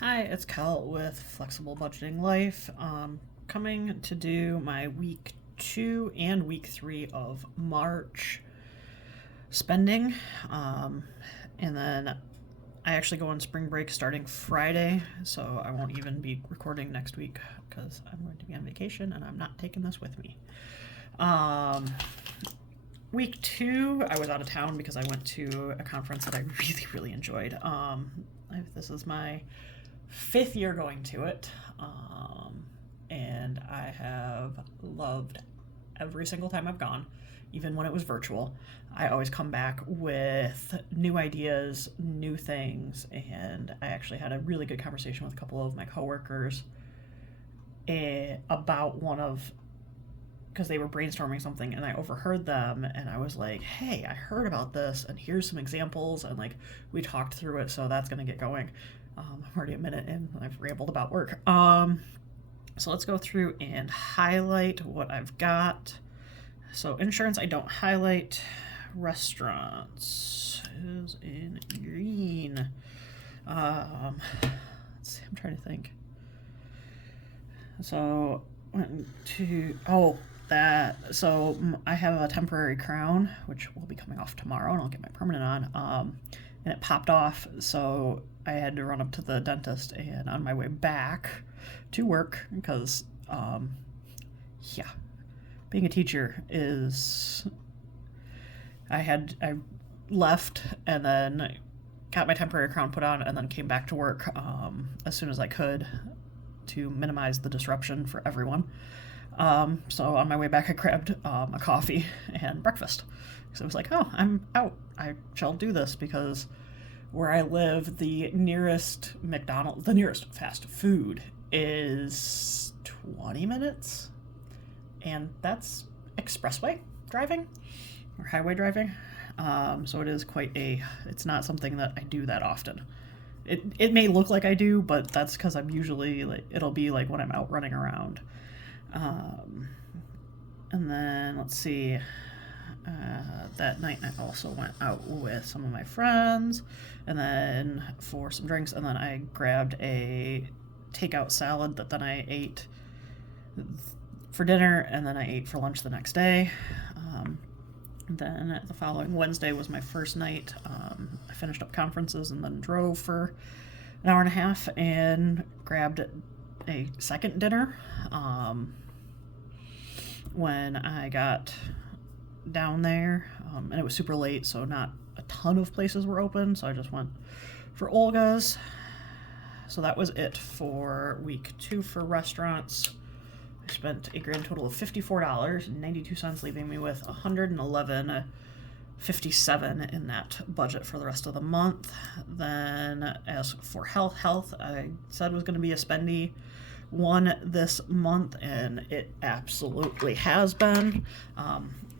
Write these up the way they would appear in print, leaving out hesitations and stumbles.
Hi, it's Kel with Flexible Budgeting Life. Coming to do my week 2 and week 3 of March spending. And then I actually go on spring break starting Friday, so I won't even be recording next week because I'm going to be on vacation and I'm not taking this with me. Um, Week 2, I was out of town because I went to a conference that I really, really enjoyed. This is my 5th year going to it, and I have loved every single time I've gone, even when it was virtual. I always come back with new ideas, new things, and I actually had a really good conversation with a couple of my coworkers about one of because they were brainstorming something and I overheard them and I was like, hey, I heard about this and here's some examples, and like we talked through it, so that's gonna get going. I'm already a minute in and I've rambled about work. So let's go through and highlight what I've got. So insurance I don't highlight. Restaurants is in green. Let's see, I'm trying to think. So I have a temporary crown which will be coming off tomorrow and I'll get my permanent on, and it popped off, so I had to run up to the dentist, and on my way back to work, because yeah, being a teacher is I left and then got my temporary crown put on and then came back to work as soon as I could to minimize the disruption for everyone. So on my way back, I grabbed a coffee and breakfast. So I was like, oh, I'm out. I shall do this because where I live, the nearest fast food is 20 minutes. And that's expressway driving or highway driving. So it's not something that I do that often. It may look like I do, but that's because I'm usually it'll be like when I'm out running around. And then let's see. That night I also went out with some of my friends, and then for some drinks, and then I grabbed a takeout salad that then I ate for dinner, and then I ate for lunch the next day. Then the following Wednesday was my first night. I finished up conferences and then drove for an hour and a half and grabbed a second dinner. When I got down there, and it was super late, so not a ton of places were open, so I just went for Olga's. So that was it for week 2 for restaurants. I spent a grand total of $54.92, leaving me with $111.57 in that budget for the rest of the month. Then as for health, I said was going to be a spendy one this month, and it absolutely has been.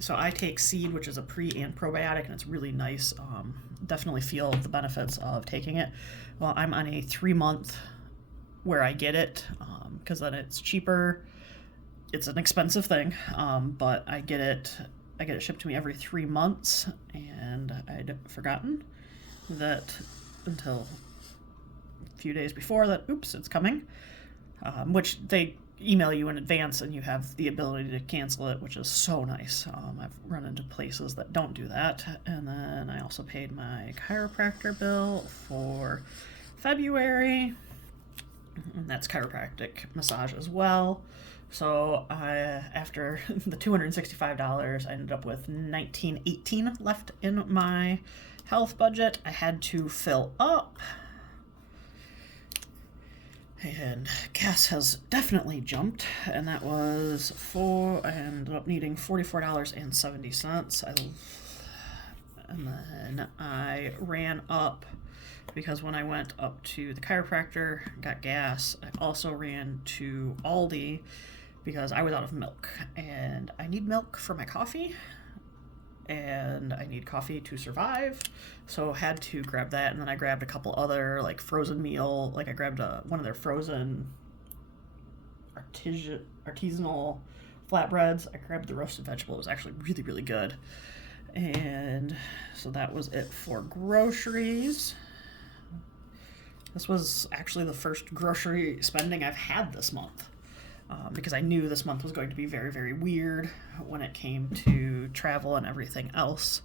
So I take Seed, which is a pre and probiotic, and it's really nice. Definitely feel the benefits of taking it. Well, I'm on a 3-month where I get it, because then it's cheaper. It's an expensive thing, but I get it shipped to me every 3 months, and I'd forgotten that until a few days before that, oops, it's coming. Which they email you in advance and you have the ability to cancel it, which is so nice. I've run into places that don't do that. And then I also paid my chiropractor bill for February, and that's chiropractic massage as well. So after the $265, I ended up with $19.18 left in my health budget. I had to fill up, and gas has definitely jumped, and that was I ended up needing $44.70. And then I ran up because when I went up to the chiropractor, got gas, I also ran to Aldi because I was out of milk, and I need milk for my coffee, and I need coffee to survive, so had to grab that. And then I grabbed a couple other frozen meal, I grabbed one of their frozen artisanal flatbreads. I grabbed the roasted vegetable. It was actually really, really good. And so that was it for groceries. This was actually the first grocery spending I've had this month, because I knew this month was going to be very, very weird when it came to travel and everything else.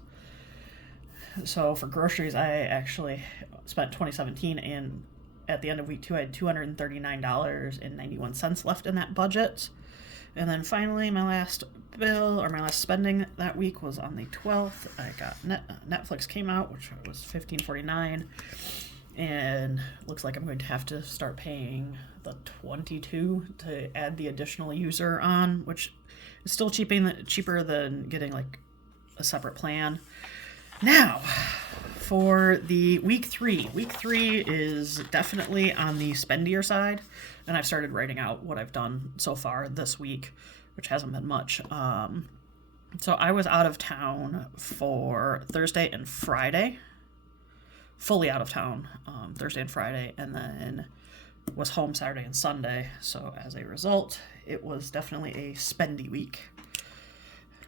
So for groceries, I actually spent $20.17, and at the end of week 2, I had $239.91 left in that budget. And then finally, my last spending that week was on the 12th. I got Netflix came out, which was $15.49, and looks like I'm going to have to start paying the $22 to add the additional user on, which is still cheaper than getting like a separate plan. Now, for the week 3. Week 3 is definitely on the spendier side, and I've started writing out what I've done so far this week, which hasn't been much. So I was out of town for Thursday and Friday, fully out of town Thursday and Friday, and then was home Saturday and Sunday. So as a result, it was definitely a spendy week.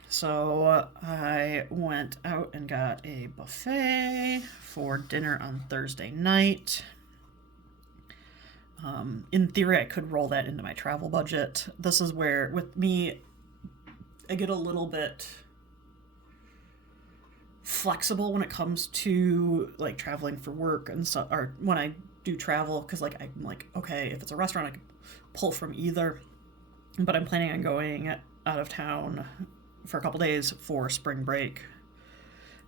So I went out and got a buffet for dinner on Thursday night. In theory, I could roll that into my travel budget. This is where, with me, I get a little bit flexible when it comes to like traveling for work and stuff, or when I do travel, because like I'm like, okay, if it's a restaurant, I can pull from either. But I'm planning on going out of town for a couple days for spring break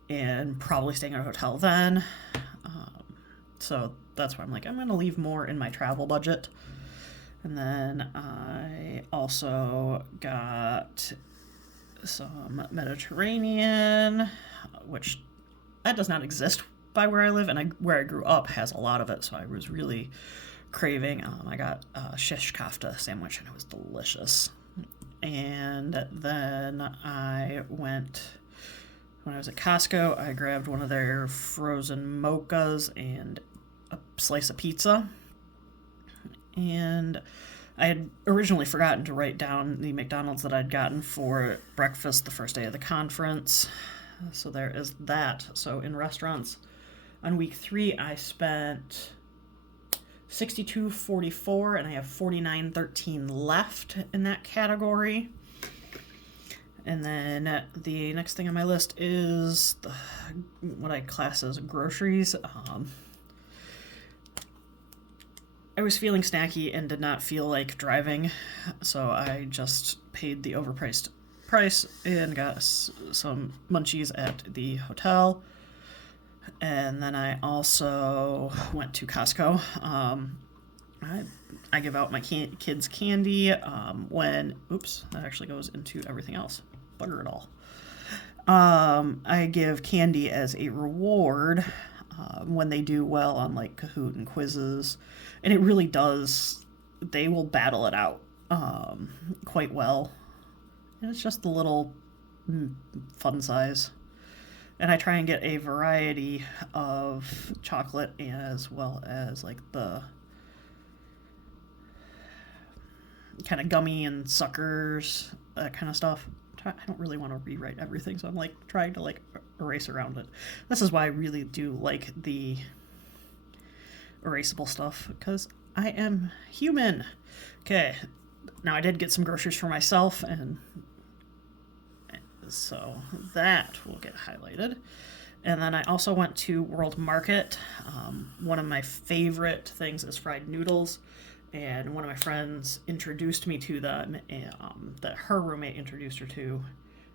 and probably staying at a hotel then. So that's why I'm like, I'm going to leave more in my travel budget. And then I also got some Mediterranean, which that does not exist by where I live, and where I grew up has a lot of it, so I was really craving. I got a shish kofta sandwich, and it was delicious. And then when I was at Costco, I grabbed one of their frozen mochas and a slice of pizza. And I had originally forgotten to write down the McDonald's that I'd gotten for breakfast the first day of the conference. So there is that. So in restaurants, on week 3, I spent $62.44, and I have $49.13 left in that category. And then the next thing on my list is what I class as groceries. I was feeling snacky and did not feel like driving, so I just paid the overpriced price and got some munchies at the hotel. And then I also went to Costco. I give out my kids candy that actually goes into everything else. Bugger it all. I give candy as a reward when they do well on like Kahoot and quizzes. And it really does, they will battle it out quite well. And it's just a little fun size. And I try and get a variety of chocolate as well as like the kind of gummy and suckers, that kind of stuff. I don't really want to rewrite everything, so I'm like trying to like erase around it. This is why I really do like the erasable stuff, because I am human. Okay, now I did get some groceries for myself, and so that will get highlighted. And then I also went to World Market. One of my favorite things is fried noodles, and one of my friends introduced me to them, that her roommate introduced her to,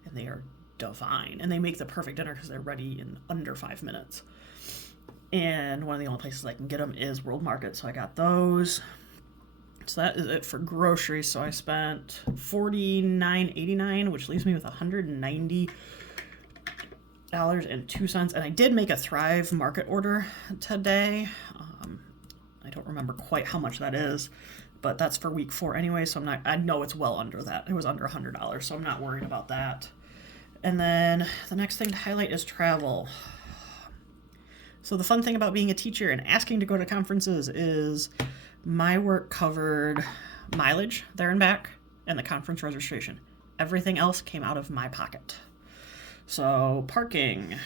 and they are divine. And they make the perfect dinner because they're ready in under 5 minutes. And one of the only places I can get them is World Market, so I got those. So that is it for groceries. So I spent $49.89, which leaves me with $190.02. And I did make a Thrive Market order today. I don't remember quite how much that is, but that's for week 4 anyway, so I know it's well under that. It was under $100, so I'm not worried about that. And then the next thing to highlight is travel. So the fun thing about being a teacher and asking to go to conferences is my work covered mileage there and back and the conference registration. Everything else came out of my pocket. So parking,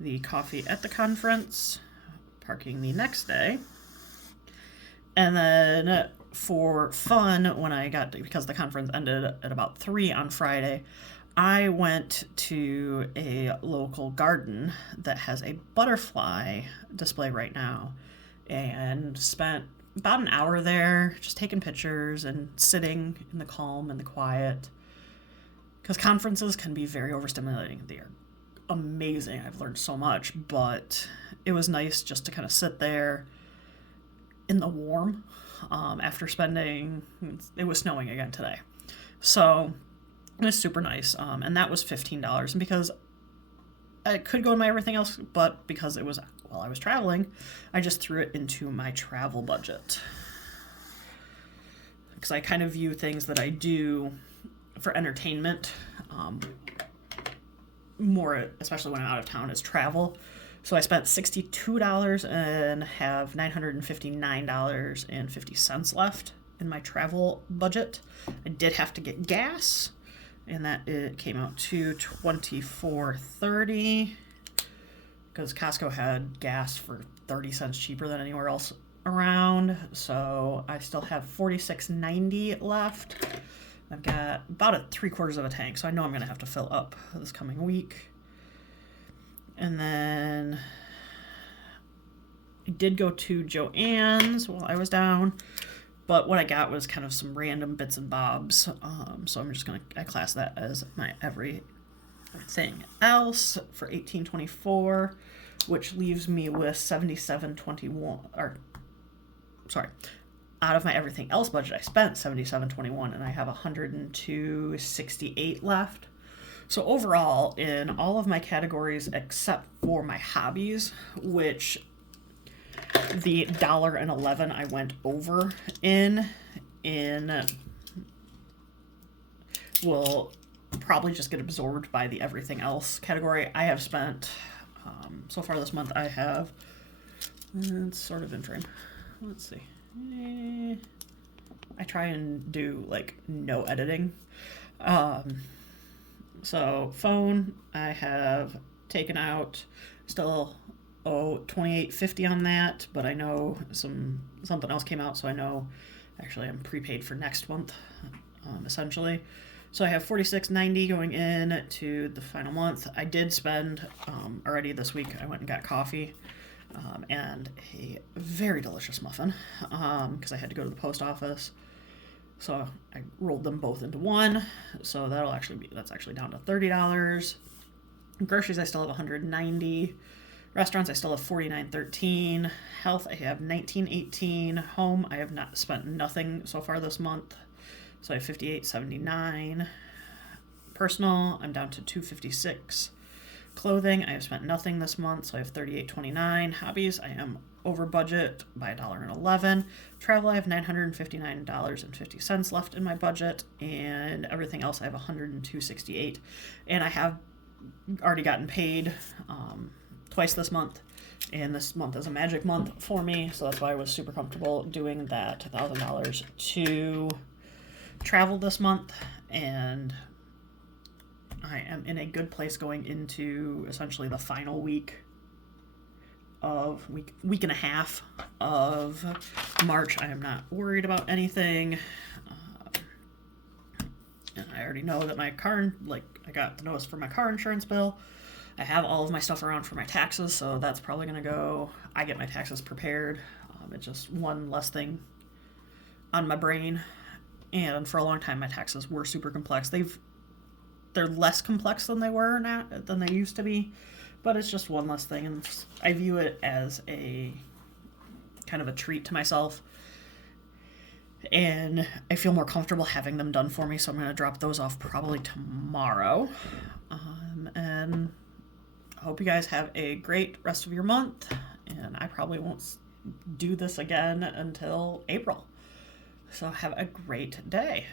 the coffee at the conference, parking the next day. And then for fun, when I got to, because the conference ended at about 3 on Friday, I went to a local garden that has a butterfly display right now and spent about an hour there just taking pictures and sitting in the calm and the quiet. Because conferences can be very overstimulating. They are amazing. I've learned so much, but it was nice just to kind of sit there in the warm after spending, it was snowing again today. So it was super nice. And that was $15. And because I could go in my everything else, but because it was while I was traveling, I just threw it into my travel budget. Because I kind of view things that I do for entertainment, more, especially when I'm out of town, as travel. So I spent $62 and have $959.50 left in my travel budget. I did have to get gas, and that it came out to $24.30 because Costco had gas for 30 cents cheaper than anywhere else around. So I still have $46.90 left. I've got about 3/4 of a tank, so I know I'm going to have to fill up this coming week. And then I did go to Joann's while I was down, but what I got was kind of some random bits and bobs. So I'm just going to class that as my everything else for $18.24, which leaves me with $77.21. Or sorry, out of my everything else budget, I spent $77.21, and I have $102.68 left. So overall, in all of my categories except for my hobbies, which the $1.11 I went over in will probably just get absorbed by the everything else category. I have spent, so far this month, I have, it's sort of in frame. Let's see. I try and do like no editing. So phone, I have taken out, still owe $28.50 on that, but I know something else came out, so I know actually I'm prepaid for next month, essentially. So I have $46.90 going in to the final month. I did spend already this week. I went and got coffee and a very delicious muffin because I had to go to the post office. So I rolled them both into one. So that's actually down to $30. Groceries I still have $190. Restaurants I still have $49.13. Health I have $19.18. Home I have not spent nothing so far this month. So I have $58.79. Personal I'm down to $256. Clothing I have spent nothing this month, so I have $38.29. Hobbies I am over budget by $1.11. Travel I have $959.50 left in my budget, and everything else I have $102.68. And I have already gotten paid twice this month, and this month is a magic month for me, so that's why I was super comfortable doing that $1,000 to travel this month. And I am in a good place going into essentially the final week and a half of March. I am not worried about anything. And I already know that my car, I got the notice for my car insurance bill. I have all of my stuff around for my taxes, so that's probably going to go. I get my taxes prepared. It's just one less thing on my brain. And for a long time, my taxes were super complex. They're less complex than they used to be, but it's just one less thing, and I view it as a kind of a treat to myself, and I feel more comfortable having them done for me, so I'm going to drop those off probably tomorrow. And I hope you guys have a great rest of your month, and I probably won't do this again until April, so have a great day.